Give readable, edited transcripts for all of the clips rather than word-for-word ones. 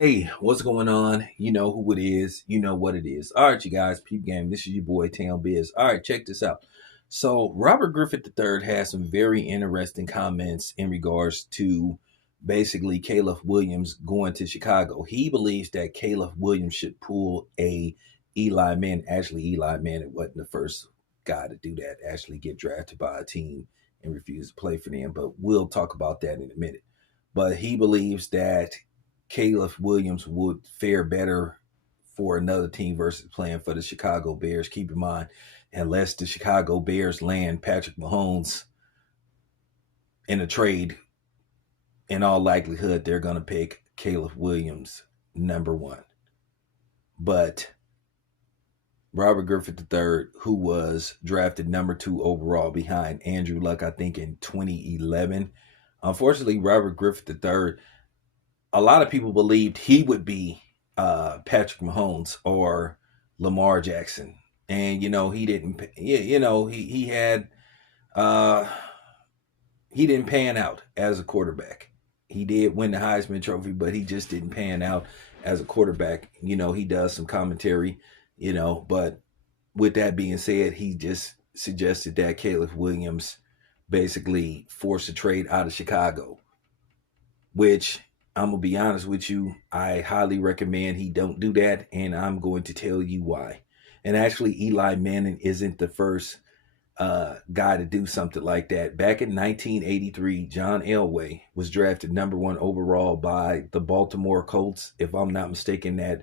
Hey, what's going on? You know who it is. You know what it is. All right, you guys, peep game. This is your boy Town Biz. All right, check this out. So Robert Griffith III has some very interesting comments in regards to basically Caleb Williams going to Chicago. He believes that Caleb Williams should pull a Eli Manning. Actually, Eli Manning wasn't the first guy to do that. Actually, get drafted by a team and refuse to play for them. But we'll talk about that in a minute. But he believes that Caleb Williams would fare better for another team versus playing for the Chicago Bears. Keep in mind, unless the Chicago Bears land Patrick Mahomes in a trade, in all likelihood, they're going to pick Caleb Williams number one. But Robert Griffith III, who was drafted number two overall behind Andrew Luck, I think in 2011. Unfortunately, Robert Griffith III, a lot of people believed he would be Patrick Mahomes or Lamar Jackson, and he didn't. He had uh, he didn't pan out as a quarterback. He did win the Heisman Trophy, but he just didn't pan out as a quarterback. He does some commentary, but with that being said, he just suggested that Caleb Williams basically forced a trade out of Chicago, which I'm gonna be honest with you, I highly recommend he don't do that, and I'm going to tell you why. And actually, Eli Manning isn't the first guy to do something like that. Back in 1983, John Elway was drafted number one overall by the Baltimore Colts, if I'm not mistaken. That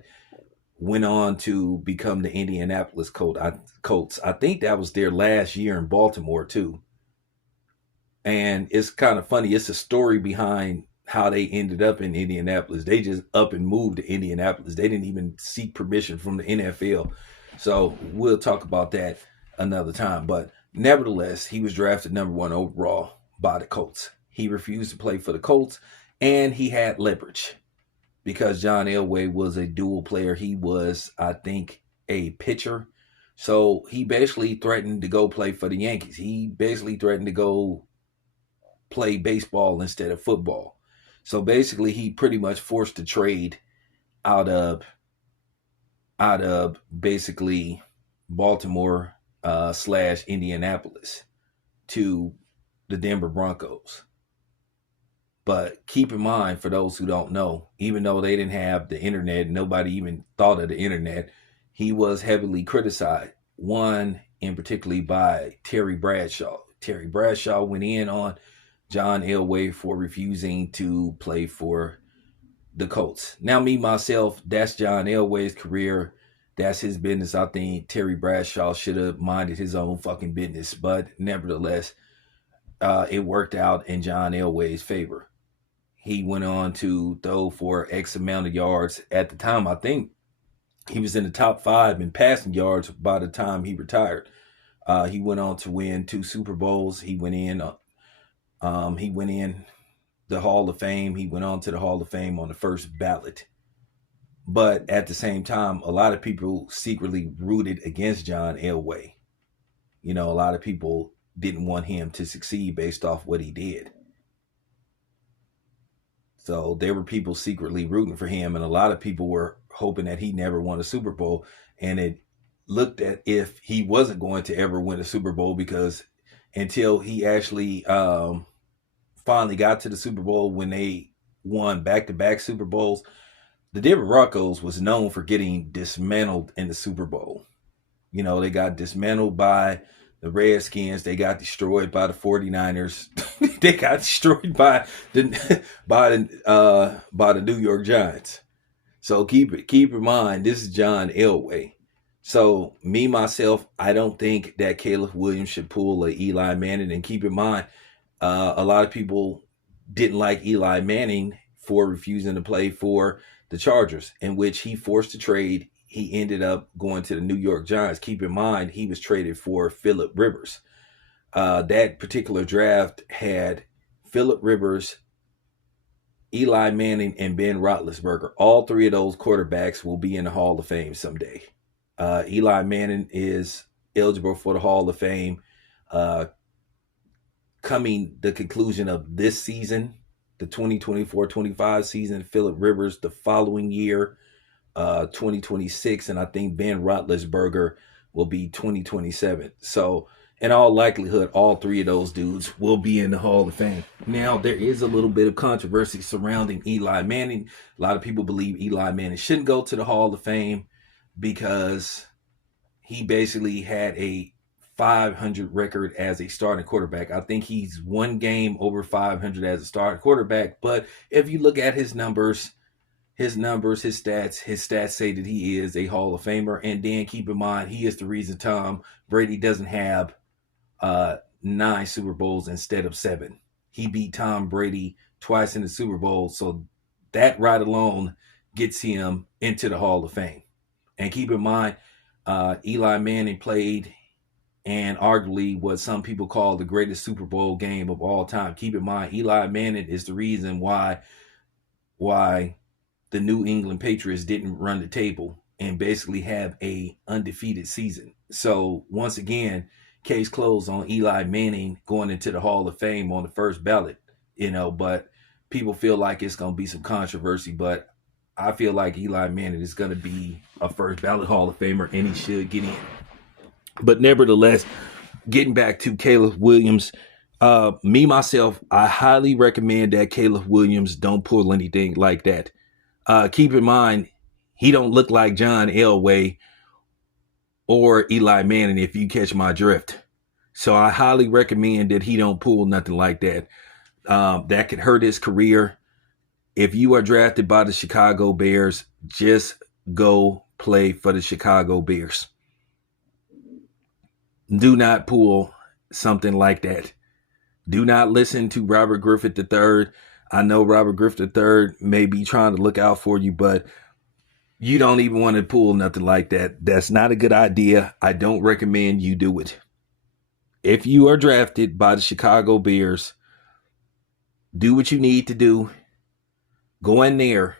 went on to become the Indianapolis Colts. I think that was their last year in Baltimore too. And it's kind of funny. It's a story behind how they ended up in Indianapolis. They just up and moved to Indianapolis. They didn't even seek permission from the NFL. So we'll talk about that another time. But nevertheless, he was drafted number one overall by the Colts. He refused to play for the Colts, and he had leverage because John Elway was a dual player. He was, I think, a pitcher. So he basically threatened to go play for the Yankees. He basically threatened to go play baseball instead of football. So basically, he pretty much forced a trade out of basically Baltimore slash Indianapolis to the Denver Broncos. But keep in mind, for those who don't know, even though they didn't have the internet, nobody even thought of the internet, he was heavily criticized. One in particularly by Terry Bradshaw. Terry Bradshaw went in on John Elway for refusing to play for the Colts. Now, me, myself, that's John Elway's career. That's his business. I think Terry Bradshaw should have minded his own fucking business. But nevertheless, it worked out in John Elway's favor. He went on to throw for X amount of yards. At the time, I think he was in the top five in passing yards by the time he retired. He went on to win 2 Super Bowls. He went in the Hall of Fame. He went on to the Hall of Fame on the first ballot. But at the same time, a lot of people secretly rooted against John Elway. A lot of people didn't want him to succeed based off what he did. So there were people secretly rooting for him, and a lot of people were hoping that he never won a Super Bowl. And it looked at if he wasn't going to ever win a Super Bowl, because until he actually finally got to the Super Bowl when they won back-to-back Super Bowls, the Denver Broncos was known for getting dismantled in the Super Bowl. They got dismantled by the Redskins. They got destroyed by the 49ers. They got destroyed by the New York Giants. So keep in mind, this is John Elway. So me, myself, I don't think that Caleb Williams should pull a Eli Manning. And keep in mind, a lot of people didn't like Eli Manning for refusing to play for the Chargers, in which he forced a trade. He ended up going to the New York Giants. Keep in mind, he was traded for Phillip Rivers. That particular draft had Phillip Rivers, Eli Manning, and Ben Roethlisberger. All three of those quarterbacks will be in the Hall of Fame someday. Eli Manning is eligible for the Hall of Fame coming the conclusion of this season. the 2024-25 season, Phillip Rivers the following year, 2026, and I think Ben Roethlisberger will be 2027. So in all likelihood, all three of those dudes will be in the Hall of Fame. Now, there is a little bit of controversy surrounding Eli Manning. A lot of people believe Eli Manning shouldn't go to the Hall of Fame because he basically had a 500 record as a starting quarterback. I think he's one game over 500 as a starting quarterback. But if you look at his numbers, his stats say that he is a Hall of Famer. And then keep in mind, he is the reason Tom Brady doesn't have 9 Super Bowls instead of 7. He beat Tom Brady twice in the Super Bowl. So that right alone gets him into the Hall of Fame. And keep in mind, Eli Manning played and arguably what some people call the greatest Super Bowl game of all time. Keep in mind, Eli Manning is the reason why the New England Patriots didn't run the table and basically have a undefeated season. So once again, case closed on Eli Manning going into the Hall of Fame on the first ballot, but people feel like it's going to be some controversy, but I feel like Eli Manning is going to be a first ballot Hall of Famer and he should get in. But nevertheless, getting back to Caleb Williams, myself, I highly recommend that Caleb Williams don't pull anything like that. Keep in mind, he don't look like John Elway or Eli Manning, if you catch my drift. So I highly recommend that he don't pull nothing like that. That could hurt his career. If you are drafted by the Chicago Bears, just go play for the Chicago Bears. Do not pull something like that. Do not listen to Robert Griffith III. I know Robert Griffith III may be trying to look out for you, but you don't even want to pull nothing like that. That's not a good idea. I don't recommend you do it. If you are drafted by the Chicago Bears, do what you need to do. Go in there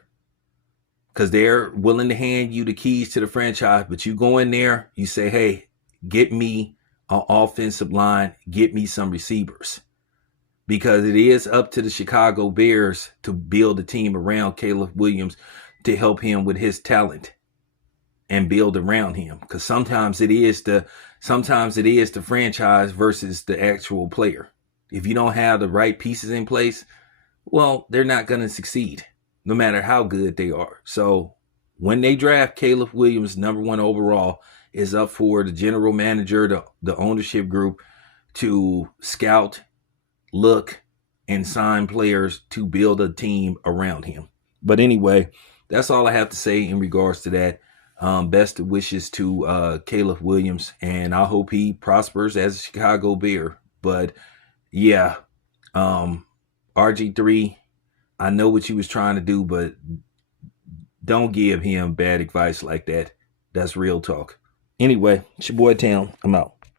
because they're willing to hand you the keys to the franchise, but you go in there, you say, hey, get me an offensive line, get me some receivers. Because it is up to the Chicago Bears to build a team around Caleb Williams to help him with his talent and build around him. Because sometimes it is the franchise versus the actual player. If you don't have the right pieces in place, well, they're not going to succeed, no matter how good they are. So when they draft Caleb Williams, number 1 overall, is up for the general manager, the ownership group, to scout, look, and sign players to build a team around him. But anyway, that's all I have to say in regards to that. Best of wishes to Caleb Williams, and I hope he prospers as a Chicago Bear. But yeah, RG3, I know what you was trying to do, but don't give him bad advice like that. That's real talk. Anyway, it's your boy Town. I'm out.